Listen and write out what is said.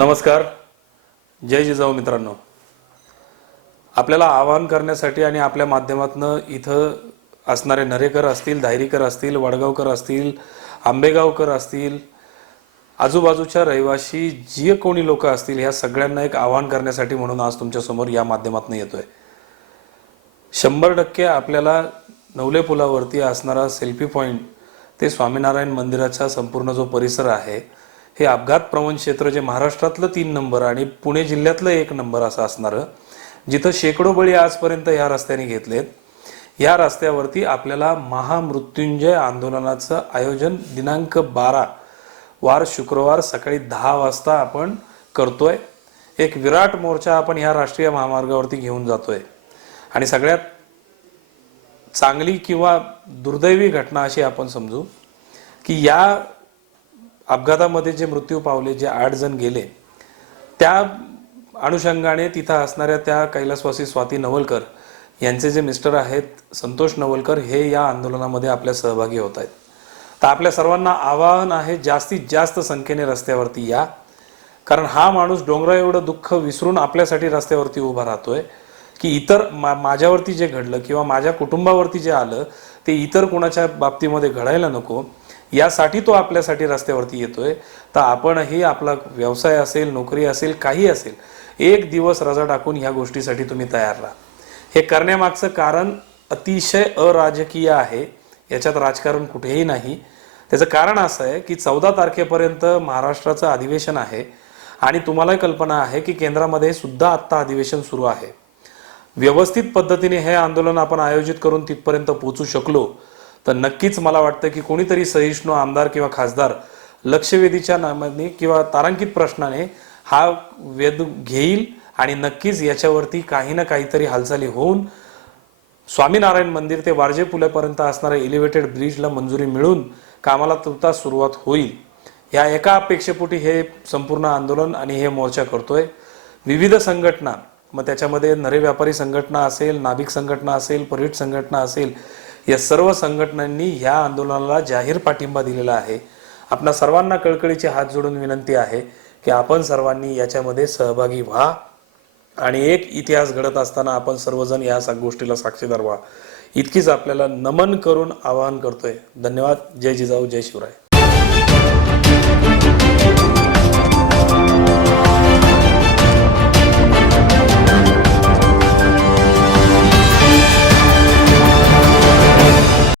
नमस्कार, जय जिजाऊ मित्रांनो. आपल्याला आवाहन करण्यासाठी आणि आपल्या माध्यमातून इथं असणारे नरेकर असतील, धायरीकर असतील, वडगावकर असतील, आंबेगावकर असतील, आजूबाजूच्या रहिवासी जे कोणी लोक असतील ह्या सगळ्यांना एक आवाहन करण्यासाठी म्हणून आज तुमच्या समोर या माध्यमातून येतोय. 100% आपल्याला नवले पुलावरती असणारा सेल्फी पॉइंट ते स्वामीनारायण मंदिराचा संपूर्ण जो परिसर आहे हे अपघात प्रवण क्षेत्र जे महाराष्ट्रातलं 3 नंबर आणि पुणे जिल्ह्यातलं 1 नंबर असं असणारं, जिथं शेकडो बळी आजपर्यंत या रस्त्याने घेतलेत. या रस्त्यावरती आपल्याला महामृत्युंजय आंदोलनाचं आयोजन दिनांक 12 वार शुक्रवार सकाळी 10 वाजता आपण करतोय. एक विराट मोर्चा आपण या राष्ट्रीय महामार्गावरती घेऊन जातोय आणि सगळ्यात चांगली किंवा दुर्दैवी घटना अशी आपण समजू की या अपघातामध्ये जे मृत्यू पावले, जे 8 जण गेले, त्या अनुषंगाने तिथं असणाऱ्या त्या कैलासवासी स्वाती नवलकर यांचे जे मिस्टर आहेत संतोष नवलकर हे या आंदोलनामध्ये आपल्या सहभागी होत आहेत. तर आपल्या सर्वांना आवाहन आहे जास्तीत जास्त संख्येने रस्त्यावरती या, कारण हा माणूस डोंगरा एवढं दुःख विसरून आपल्यासाठी रस्त्यावरती उभा राहतोय की इतर माझ्यावरती जे घडलं किंवा माझ्या कुटुंबावरती जे आलं ते इतर कोणाच्या बाबतीमध्ये घडायला नको यासाठी तो आपल्यासाठी रस्त्यावरती येतोय. तर आपणही आपला व्यवसाय असेल, नोकरी असेल, काही असेल, एक दिवस रजा टाकून ह्या गोष्टीसाठी तुम्ही तयार राहा. हे करण्यामागचं कारण अतिशय अराजकीय आहे, याच्यात राजकारण कुठेही नाही. त्याचं कारण असं आहे की 14 तारखेपर्यंत महाराष्ट्राचं अधिवेशन आहे आणि तुम्हालाही कल्पना आहे की केंद्रामध्ये सुद्धा आत्ता अधिवेशन सुरू आहे. व्यवस्थित पद्धतीने हे आंदोलन आपण आयोजित करून तिथपर्यंत पोहोचू शकलो तर नक्कीच मला वाटतं की कोणीतरी सहिष्णू आमदार किंवा खासदार लक्षवेधीच्या नामाने किंवा तारांकित प्रश्नाने हा वेध घेईल आणि नक्कीच याच्यावरती काही ना काहीतरी हालचाली होऊन स्वामीनारायण मंदिर ते वारजे पुलापर्यंत असणाऱ्या एलिव्हेटेड ब्रिजला मंजुरी मिळून कामाला तुर्तास सुरुवात होईल. या एका अपेक्षेपोटी हे संपूर्ण आंदोलन आणि हे मोर्चा करतोय. विविध संघटना, मग त्याच्यामध्ये नरे व्यापारी संघटना असेल, नाभिक संघटना असेल, परिट संघटना असेल, या सर्व संघटनांनी ह्या आंदोलनाला जाहीर पाठिंबा दिलेला आहे. आपणा सर्वांना कळकळीचे हात जोडून विनंती आहे की आपण सर्वांनी याच्यामध्ये सहभागी व्हा आणि एक इतिहास घडत असताना आपण सर्वजण या गोष्टीला साक्षीदार व्हा. इतकीच आपल्याला नमन करून आवाहन करतोय. धन्यवाद. जय जिजाऊ, जय शिवराय.